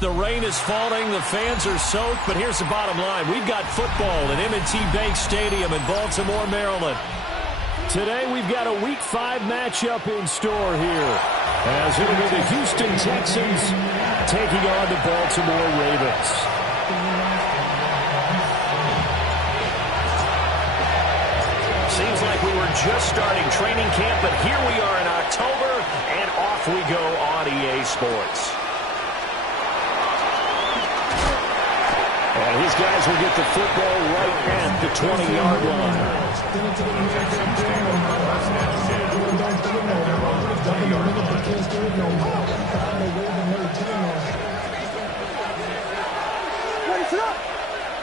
The rain is falling, the fans are soaked, but here's the bottom line. We've got football at M&T Bank Stadium in Baltimore, Maryland. Today we've got a Week 5 matchup in store here, as it'll be the Houston Texans taking on the Baltimore Ravens. Seems like we were just starting training camp, but here we are in October, and off we go on EA Sports. And these guys will get the football right at the 20-yard line.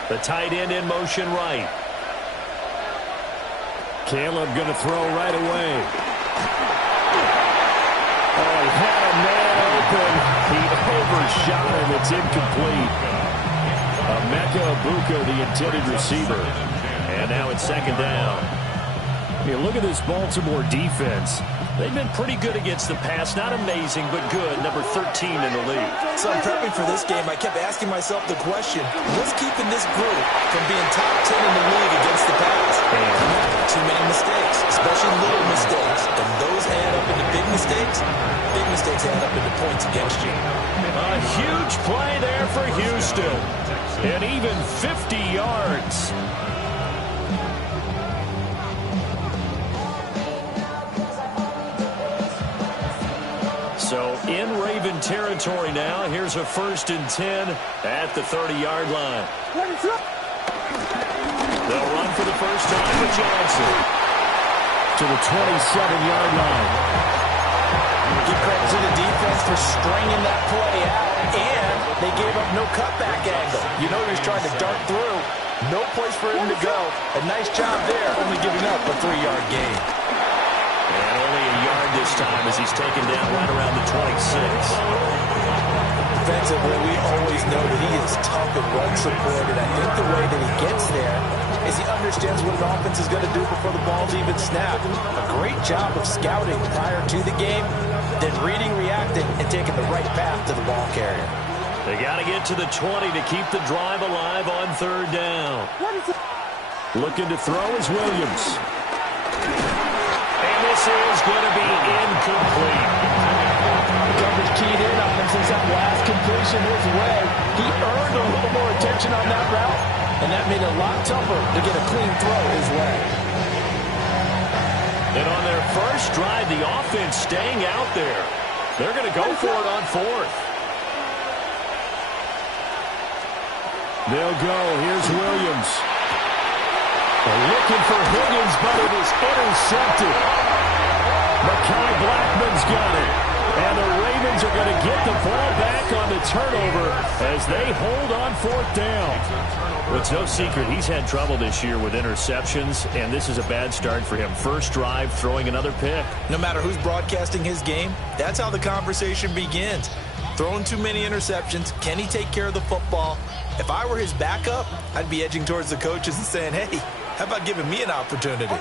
The tight end in motion right. Caleb going to throw right away. Oh, he had a man open. He overshot him. It's incomplete. Emeka Egbuka, the intended receiver. And now it's second down. You look at this Baltimore defense. They've been pretty good against the pass. Not amazing, but good. Number 13 in the league. So I'm prepping for this game. I kept asking myself the question, what's keeping this group from being top 10 in the league against the pass? Too many mistakes, especially little mistakes. And those add up into big mistakes. Big mistakes add up into points against you. A huge play there for Houston. And even 50 yards. So in Raven territory now. Here's a 1st and 10 at the 30-yard line. They'll run for the first time with Johnson to the 27-yard line. Give credit to the defense for stringing that play out, and they gave up no cutback angle. You know he was trying to dart through. No place for him to go. A nice job there, only giving up a 3-yard gain. And only a yard this time as he's taken down right around the 26. Defensively, we always know that he is tough and run-supported. I think the way that he gets there is he understands what an offense is going to do before the ball's even snapped. A great job of scouting prior to the game, then reading, reacting, and taking the right path to the ball carrier. They got to get to the 20 to keep the drive alive on 3rd down. Looking to throw is Williams. And this is going to be incomplete. The coverage keyed in on him since that last completion his way. He earned a little more attention on that route, and that made it a lot tougher to get a clean throw his way. And on their first drive, the offense staying out there. They're going to go for it on 4th. They'll go. Here's Williams. Looking for Higgins, but it is intercepted. Mekhi Blackman's got it. And the Ravens are going to get the ball back on the turnover as they hold on 4th down. Well, it's no secret he's had trouble this year with interceptions, and this is a bad start for him. First drive, throwing another pick. No matter who's broadcasting his game, that's how the conversation begins. Throwing too many interceptions. Can he take care of the football? If I were his backup, I'd be edging towards the coaches and saying, hey, how about giving me an opportunity?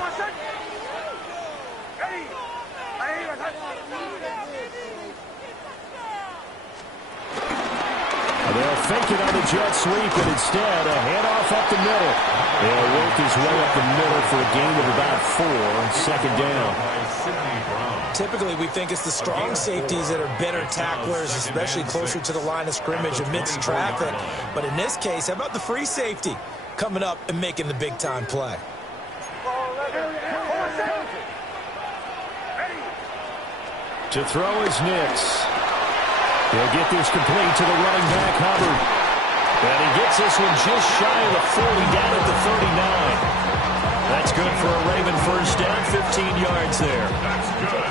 They'll fake it on the jet sweep, and instead a handoff up the middle. They'll work his way up the middle for a gain of about 4 on 2nd down. Typically, we think it's the strong safeties that are better tacklers, especially closer to the line of scrimmage amidst traffic. But in this case, how about the free safety coming up and making the big-time play? To throw is Nix. He'll get this complete to the running back, Hubbard. And he gets this one just shy of the 40, down at the 39. That's good for a Raven first down, 15 yards there.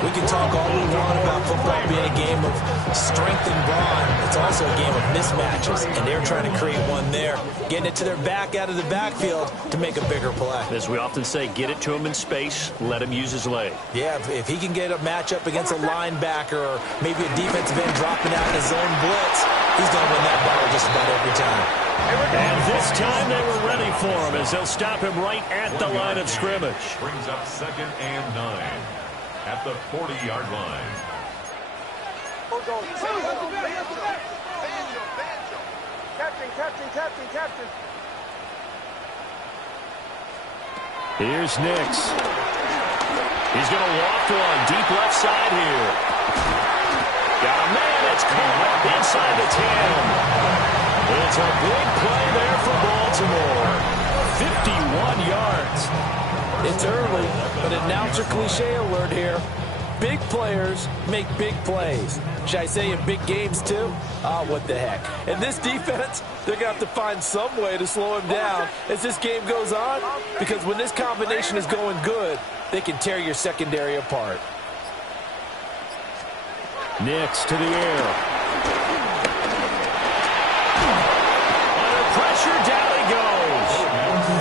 We can talk all we want about football being a game of strength and brawn. It's also a game of mismatches, and they're trying to create one there, getting it to their back out of the backfield to make a bigger play. As we often say, get it to him in space, let him use his leg. Yeah, if he can get a matchup against a linebacker or maybe a defensive end dropping out in his own blitz, he's going to win that battle just about every time. And this time they were ready for him as they'll stop him right at the line of scrimmage. Brings up 2nd and 9 at the 40-yard line. Captain. Here's Nix. He's going to walk one deep left side here. Got a man that's caught inside the 10. It's a big play there for Baltimore. 51 yards. It's early, but announcer cliche alert here. Big players make big plays. Should I say in big games too? What the heck. And this defense, they're going to have to find some way to slow him down as this game goes on, because when this combination is going good, they can tear your secondary apart. Nix to the air. Under pressure, down he goes.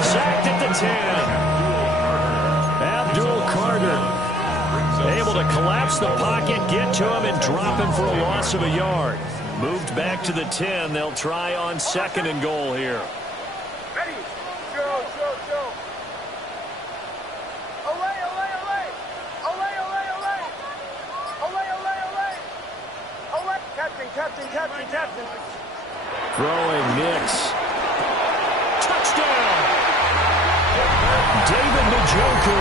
Sacked at the 10. Abdul Carter able to collapse the pocket, get to him, and drop him for a loss of a yard. Moved back to the 10. They'll try on 2nd and goal here. Ready? Go. Away. Captain. Throwing Nix. Touchdown! David Njoku.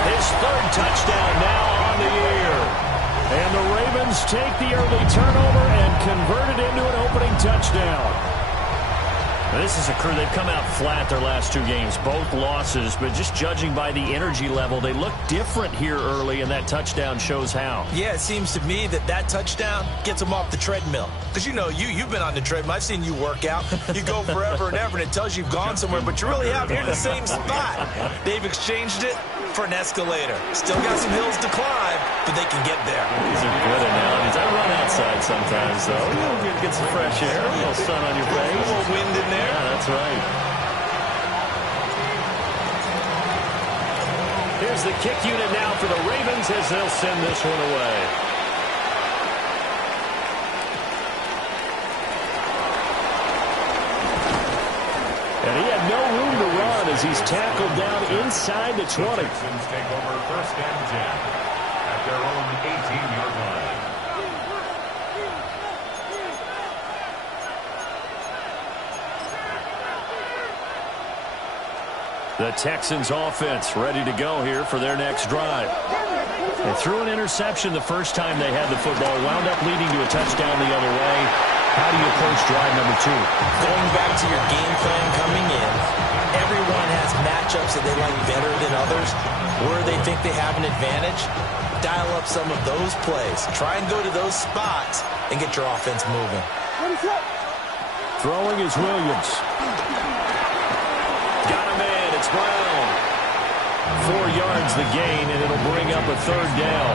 His 3rd touchdown now on the year. And the Ravens take the early turnover and convert it into an opening touchdown. This is a crew, they've come out flat their last 2 games, both losses, but just judging by the energy level, they look different here early, and that touchdown shows how. Yeah, it seems to me that touchdown gets them off the treadmill. Because you've been on the treadmill. I've seen you work out. You go forever and ever, and it tells you you've gone somewhere, but you really haven't. You're in the same spot. They've exchanged it for an escalator. Still got some hills to climb, but they can get there. These are good analogies. I run outside sometimes, though. Get some fresh air, a little sun on your face. A little wind in there. Yeah, that's right. Here's the kick unit now for the Ravens as they'll send this one away. And he had no room to run as he's tackled down inside the 20. Texans take over 1st and 10 at their own 18-yard line. The Texans offense ready to go here for their next drive. They threw an interception the first time they had the football, wound up leading to a touchdown the other way. How do you approach drive number 2? Going back to your game plan coming in, everyone has matchups that they like better than others, where they think they have an advantage. Dial up some of those plays. Try and go to those spots and get your offense moving. Throwing is Williams. Got a man. It's Brown. 4 yards the gain, and it'll bring up a 3rd down.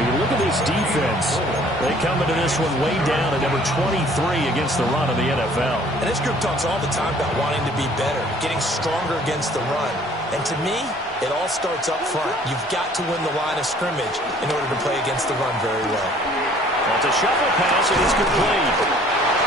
When you look at this defense, they come into this one way down at number 23 against the run of the NFL. And this group talks all the time about wanting to be better, getting stronger against the run. And to me, it all starts up front. You've got to win the line of scrimmage in order to play against the run very well. Well, it's a shuffle pass, and it's complete.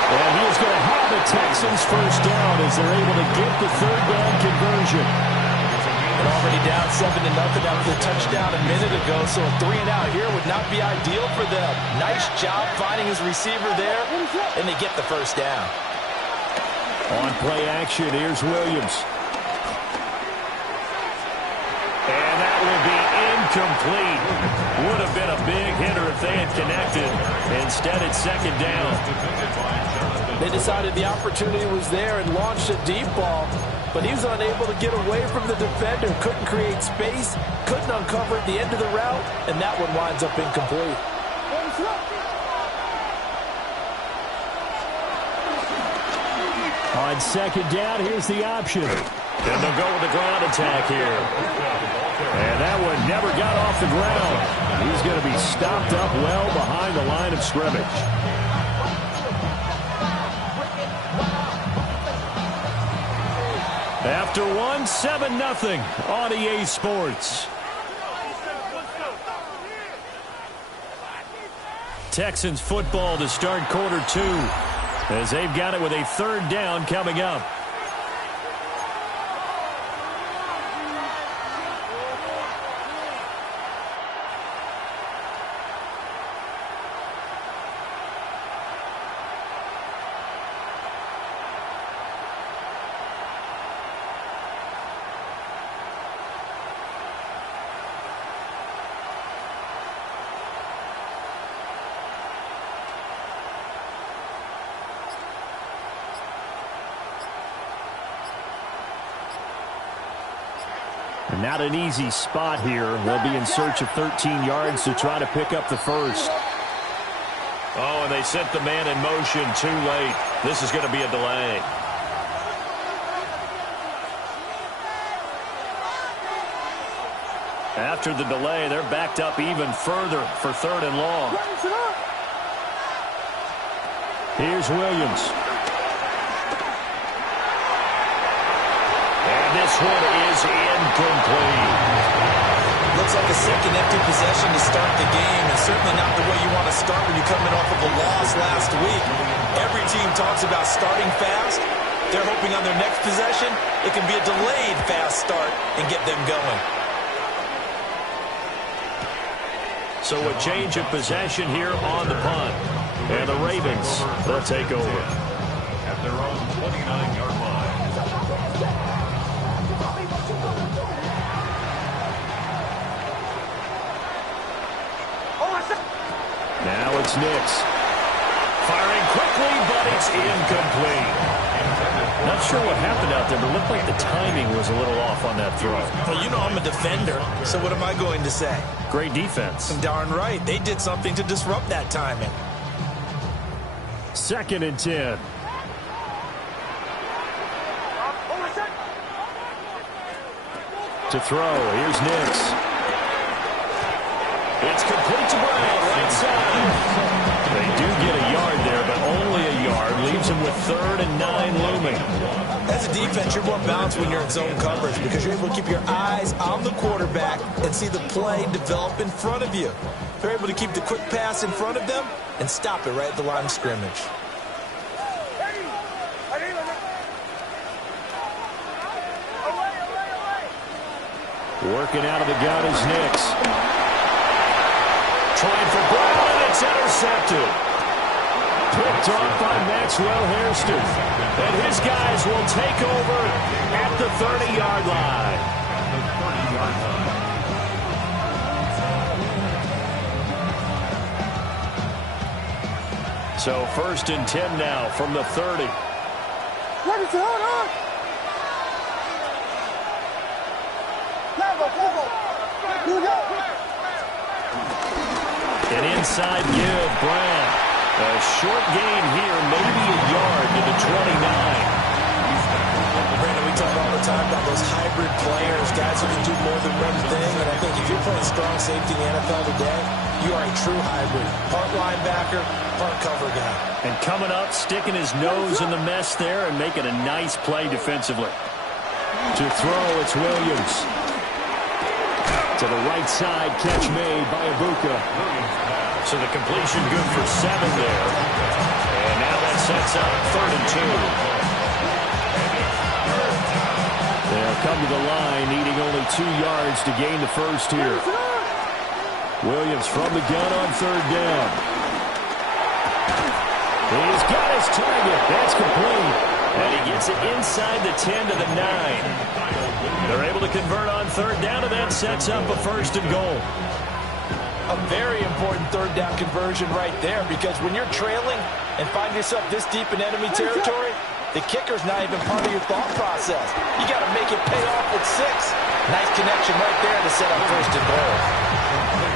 And he is going to have the Texans 1st down as they're able to get the 3rd down conversion. And already down 7-0 after the touchdown a minute ago, so a 3-and-out here would not be ideal for them. Nice job finding his receiver there, and they get the 1st down. On play action, here's Williams. And that will be incomplete. Would have been a big hitter if they had connected. Instead, it's 2nd down. They decided the opportunity was there and launched a deep ball, but he was unable to get away from the defender, couldn't create space, couldn't uncover at the end of the route, and that one winds up incomplete. On 2nd down, here's the option. And they'll go with the ground attack here. And that one never got off the ground. He's going to be stopped up well behind the line of scrimmage. After one, 7-0 on EA Sports. Texans football to start quarter 2 as they've got it with a 3rd down coming up. Not an easy spot here. They'll be in search of 13 yards to try to pick up the first. Oh, and they sent the man in motion too late. This is going to be a delay. After the delay, they're backed up even further for 3rd and long. Here's Williams. And this one is incomplete. Looks like a second empty possession to start the game, and certainly not the way you want to start when you're coming off of a loss last week. Every team talks about starting fast. They're hoping on their next possession it can be a delayed fast start and get them going. So a change of possession here on the punt. And the Ravens, they'll take over. At their own 29-yard line. Now it's Nix. Firing quickly, but it's incomplete. Not sure what happened out there, but it looked like the timing was a little off on that throw. Well, you know I'm a defender, so what am I going to say? Great defense. Darn right. They did something to disrupt that timing. 2nd and 10. To throw, here's Nix. It's complete to Brown, right side. They do get a yard there, but only a yard. Leaves them with 3rd and 9 looming. As a defense, you're more balanced when you're in zone coverage because you're able to keep your eyes on the quarterback and see the play develop in front of you. They're able to keep the quick pass in front of them and stop it right at the line of scrimmage. Working out of the gun is Nix. Trying for Brown, and it's intercepted. Picked off by Maxwell Hairston. And his guys will take over at the 30-yard line. So 1st and 10 now from the 30. An inside give, Brown. A short gain here, maybe a yard to the 29. Brandon, we talk all the time about those hybrid players, guys who can do more than one thing, and I think if you're playing strong safety in the NFL today, you are a true hybrid. Part linebacker, part cover guy. And coming up, sticking his nose in the mess there and making a nice play defensively. To throw, it's Williams. To the right side, catch made by Ibuka. So the completion good for 7 there. And now that sets up 3rd and 2. They'll come to the line, needing only 2 yards to gain the first here. Williams from the gun on 3rd down. He's got his target. That's complete. And he gets it inside the 10 to the 9. They're able to convert on 3rd down, and that sets up a 1st and goal. A very important 3rd down conversion right there, because when you're trailing and find yourself this deep in enemy territory, the kicker's not even part of your thought process. You got to make it pay off with 6. Nice connection right there to set up 1st and goal.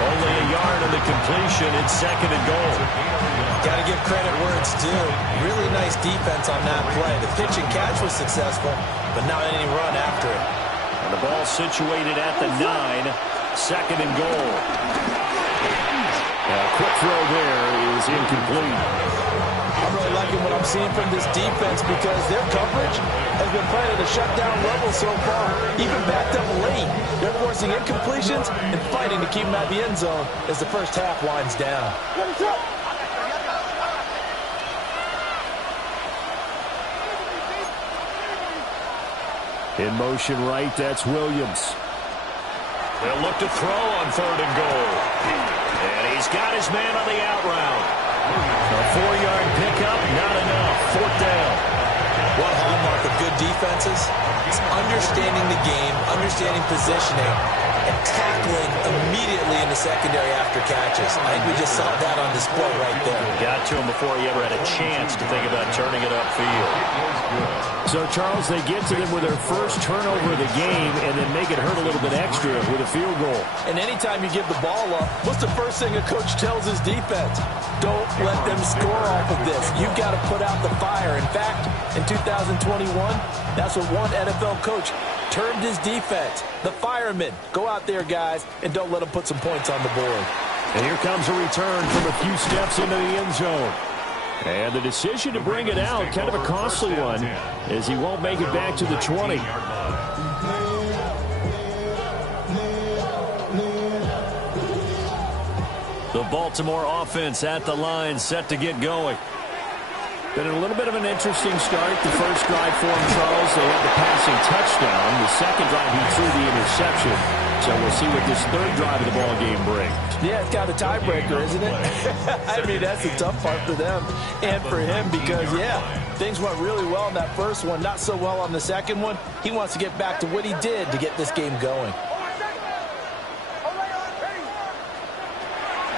Only a yard on the completion. It's 2nd and goal. Got to give credit where it's due. Really nice defense on that play. The pitch and catch was successful, but not any run after it. And the ball situated at the 9. 2nd and goal. A quick throw there is incomplete. I'm really liking what I'm seeing from this defense because their coverage has been playing at a shutdown level so far. Even backed up late, they're forcing incompletions and fighting to keep them at the end zone as the first half winds down. In motion right, that's Williams. They'll look to throw on 3rd and goal. And he's got his man on the out route. A 4-yard pickup, not enough. 4th down. One hallmark of good defenses is understanding the game, understanding positioning, and tackling immediately in the secondary after catches. I think we just saw that on display right there. Got to him before he ever had a chance to think about turning it upfield. So, Charles, they get to them with their first turnover of the game and then make it hurt a little bit extra with a field goal. And anytime you give the ball up, what's the first thing a coach tells his defense? Don't let them score off of this. You've got to put out the fire. In fact, in 2021, that's what one NFL coach termed his defense. The firemen. Go out there, guys, and don't let them put some points on the board. And here comes a return from a few steps into the end zone. And the decision to bring it out, kind of a costly one, as he won't make it back to the 20. The Baltimore offense at the line, set to get going. Been a little bit of an interesting start. The first drive for him, Charles, they had the passing touchdown. The second drive, he threw the interception. So we'll see what this third drive of the ball game brings. Yeah, it's kind of a tiebreaker, isn't it? I mean, that's the tough part for them and for him because, yeah, things went really well in that first one, not so well on the second one. He wants to get back to what he did to get this game going.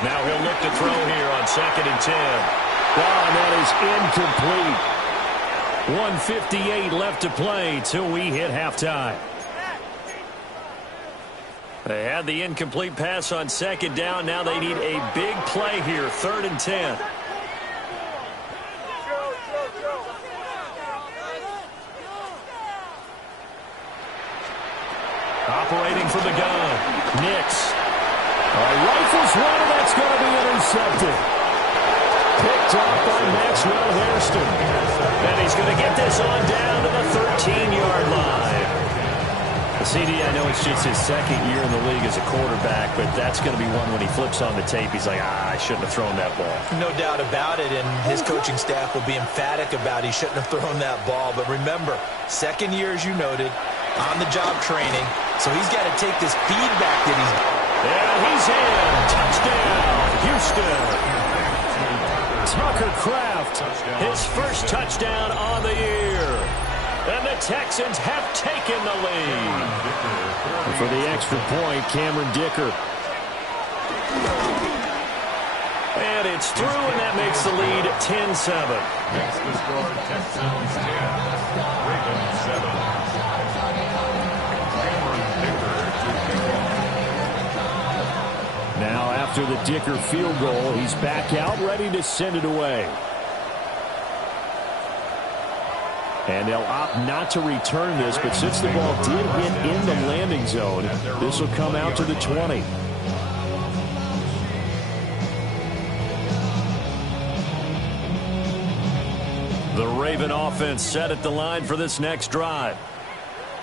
Now he'll look to throw here on 2nd and 10. Oh, that is incomplete. 1:58 left to play till we hit halftime. They had the incomplete pass on 2nd down. Now they need a big play here, 3rd and 10. Operating from the gun, Nix. Rifles one, and that's going to be intercepted. Picked off by Maxwell Hairston. And he's going to get this on down to the 13-yard line. CD, I know it's just his second year in the league as a quarterback, but that's going to be one when he flips on the tape. He's like, I shouldn't have thrown that ball. No doubt about it, and his coaching staff will be emphatic about he shouldn't have thrown that ball. But remember, second year, as you noted, on-the-job training, so he's got to take this feedback that he's... And he's in. Touchdown, Houston. Tucker Kraft, his first touchdown on the year. And the Texans have taken the lead. And for the extra point, Cameron Dicker. And it's through, and that makes the lead 10-7. Makes the score Texans 10, Ravens 7. Cameron Dicker to kick off. Now after the Dicker field goal, he's back out ready to send it away. And they'll opt not to return this, but since the ball did hit in the landing zone, this will come out to the 20. The Raven offense set at the line for this next drive.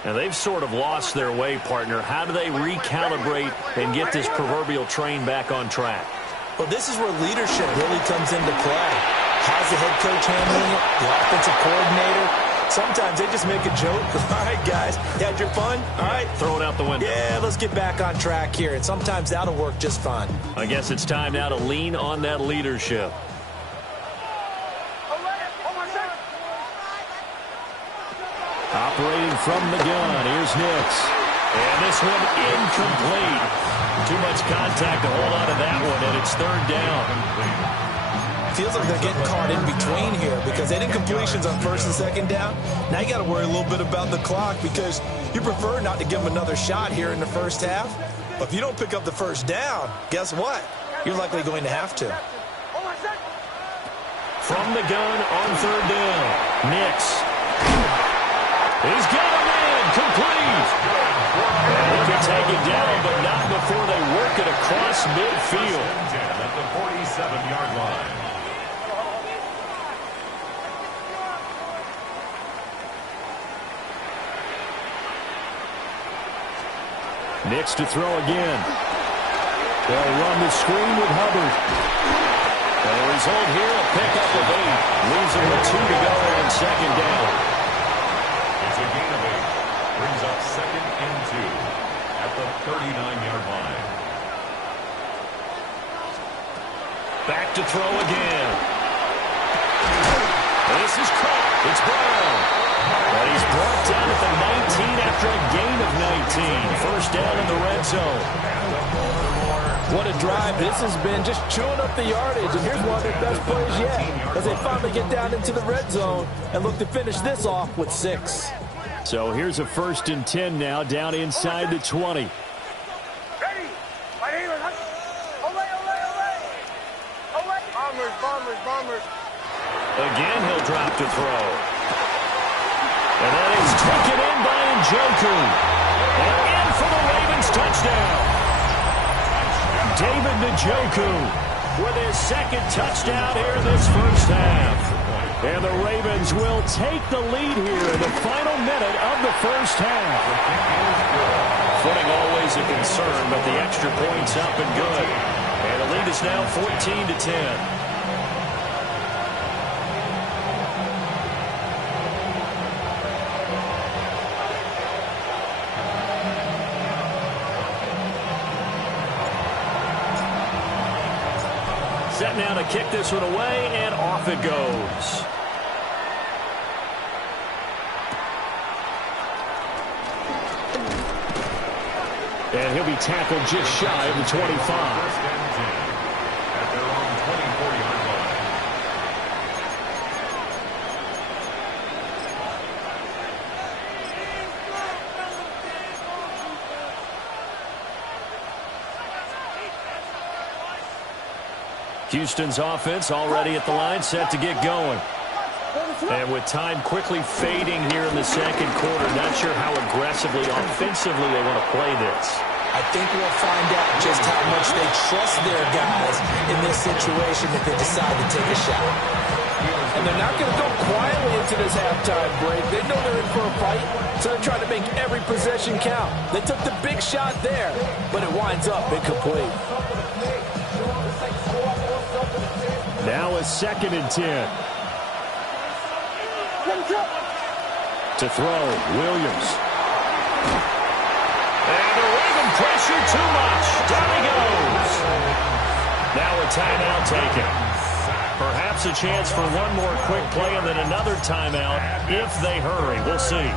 Now, they've sort of lost their way, partner. How do they recalibrate and get this proverbial train back on track? Well, this is where leadership really comes into play. How's the head coach handling it? The offensive coordinator? Sometimes they just make a joke. All right, guys, you had your fun? All right. Throw it out the window. Yeah, let's get back on track here. And sometimes that'll work just fine. I guess it's time now to lean on that leadership. Operating from the gun, here's Nix. And this one incomplete. Too much contact to hold on to that one, and it's 3rd down. Feels like they're getting caught in between here because they did completions on 1st and 2nd down. Now you got to worry a little bit about the clock because you prefer not to give them another shot here in the first half. But if you don't pick up the 1st down, guess what? You're likely going to have to. From the gun on 3rd down, Nix. He's got him in, complete. And he can take it down, but not before they work it across midfield. At the 47-yard line. Nix to throw again. They'll run the screen with Hubbard. And the result here, a pickup of 8. Leaves them with 2 to go on 2nd down. It's a gain of 8. Brings up 2nd and 2 at the 39-yard line. Back to throw again. This is caught. It's Brown. And he's brought down at the 19 after a gain of 19. First down in the red zone. What a drive this has been, just chewing up the yardage. And here's one of their best plays yet, as they finally get down into the red zone and look to finish this off with 6. So here's a 1st and 10 now, down inside the 20. Ready. Right here. Away, away, away. Away. Bombers, bombers, bombers. Again, he'll drop to throw. And that is taken in by Njoku. And in for the Ravens touchdown. David Njoku with his 2nd touchdown here in this first half. And the Ravens will take the lead here in the final minute of the first half. Footing always a concern, but the extra points up and good. And the lead is now 14-10. Set now to kick this one away, and off it goes. And he'll be tackled just shy of the 25. At their own 24-yard line. Houston's offense already at the line, set to get going. And with time quickly fading here in the second quarter, not sure how aggressively, offensively they want to play this. I think we'll find out just how much they trust their guys in this situation if they decide to take a shot. And they're not going to go quietly into this halftime break. They know they're in for a fight, so they're trying to make every possession count. They took the big shot there, but it winds up incomplete. Now a 2nd and 10. To throw, Williams. And the Raven pressure too much. Down he goes. Now a timeout taken. Perhaps a chance for one more quick play and then another timeout if they hurry. We'll see.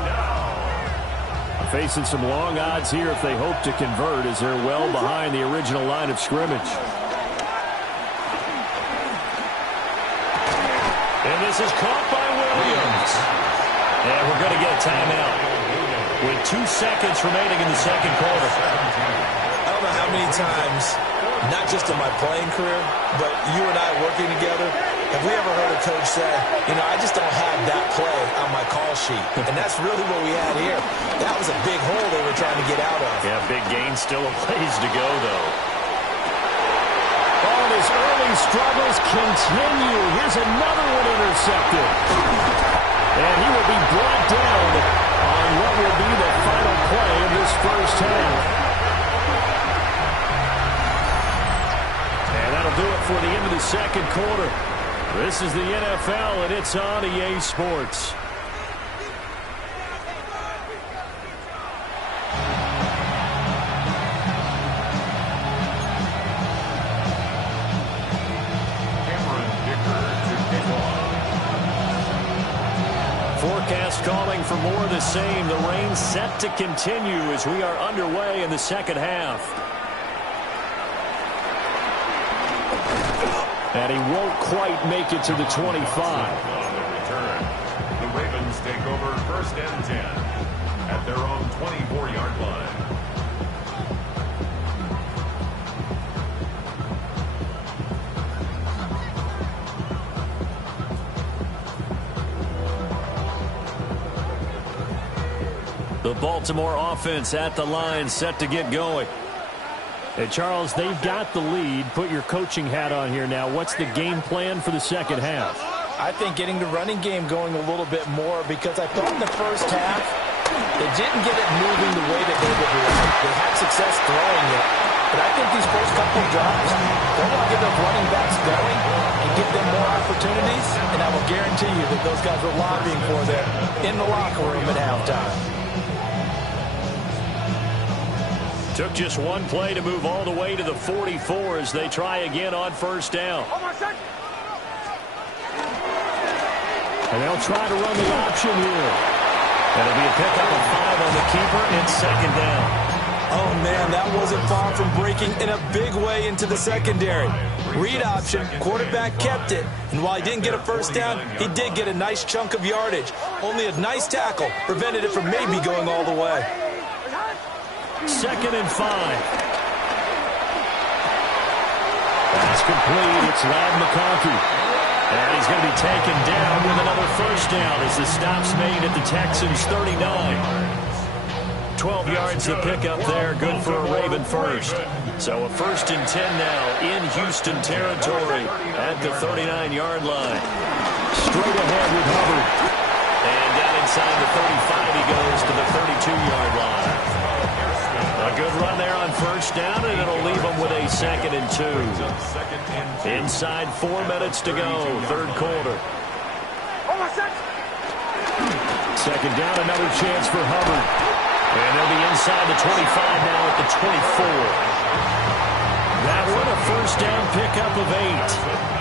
Facing some long odds here if they hope to convert, as they're well behind the original line of scrimmage. And this is caught by Williams. And we're going to get a timeout with 2 seconds remaining in the second quarter. I don't know how many times, not just in my playing career, but you and I working together, have we ever heard a coach say, you know, I just don't have that play on my call sheet. And that's really what we had here. That was a big hole they were trying to get out of. Yeah, big gain, still a ways to go, though. Oh, his early struggles continue. Here's another one intercepted. And he will be brought down on what will be the final play of this first half. And that'll do it for the end of the second quarter. This is the NFL, and it's on EA Sports. Forecast calling for more of the same. The rain set to continue as we are underway in the second half. And he won't quite make it to the 25. On the return, the Ravens take over 1st and 10 at their own 24-yard line. The Baltimore offense at the line, set to get going. And Charles, they've got the lead. Put your coaching hat on here now. What's the game plan for the second half? I think getting the running game going a little bit more, because I thought in the first half they didn't get it moving the way that they would like. They had success throwing it, but I think these first couple of drives, they want to get those running backs going and give them more opportunities, and I will guarantee you that those guys were lobbying for them in the locker room at halftime. Took just one play to move all the way to the 44 as they try again on first down. And they'll try to run the option here. That'll be a pickup of 5 on the keeper and second down. Oh, man, that wasn't far from breaking in a big way into the secondary. Read option, quarterback kept it, and while he didn't get a first down, he did get a nice chunk of yardage. Only a nice tackle prevented it from maybe going all the way. 2nd and 5. That's complete. It's Ladd McConkey. And he's going to be taken down with another first down as the stop's made at the Texans' 39. 12 yards to pick up there. Good for a Raven first. So a 1st and 10 now in Houston territory at the 39-yard line. Straight ahead with Hubbard. And down inside the 35 he goes to the 32-yard line. A good run there on first down, and it'll leave them with a 2nd and 2. Inside 4 minutes to go, 3rd quarter. 2nd down, another chance for Hubbard. And they'll be inside the 25 now at the 24. That one a first down pickup of 8.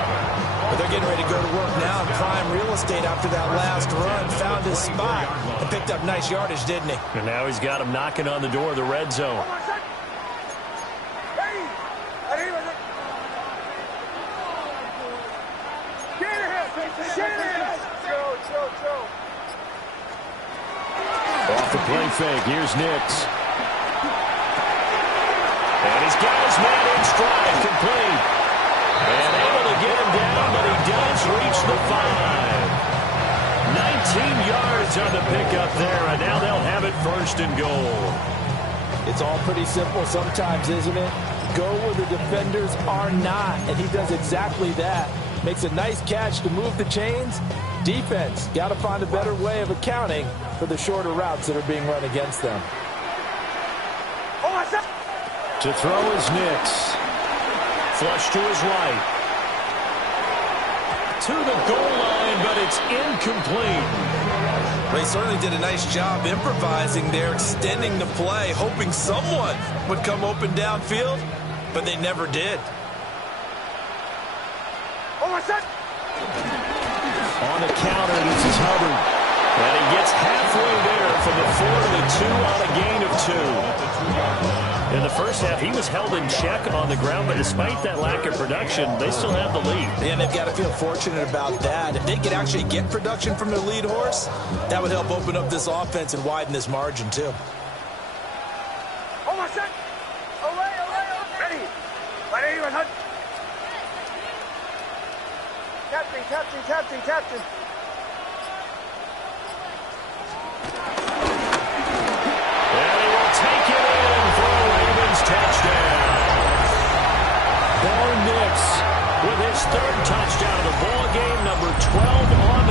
But they're getting ready to go to work now in prime real estate after that last run. Found his spot and picked up nice yardage, didn't he? And now he's got him knocking on the door of the red zone. Off the play fake, here's Nix. And he's got his man in stride, complete. And able to get him down, but he does reach the 5. 19 yards on the pickup there, and now they'll have it 1st and goal. It's all pretty simple sometimes, isn't it? Go where the defenders are not, and he does exactly that. Makes a nice catch to move the chains. Defense, got to find a better way of accounting for the shorter routes that are being run against them. To throw is Nix. Flush to his right. To the goal line, but it's incomplete. Well, he certainly did a nice job improvising there, extending the play, hoping someone would come open downfield, but they never did. On the counter, this is Hubbard. And he gets halfway there from the 4 to the 2 on a gain of 2. In the first half, he was held in check on the ground, but despite that lack of production, they still have the lead. And they've got to feel fortunate about that. If they could actually get production from their lead horse, that would help open up this offense and widen this margin, too. Captain.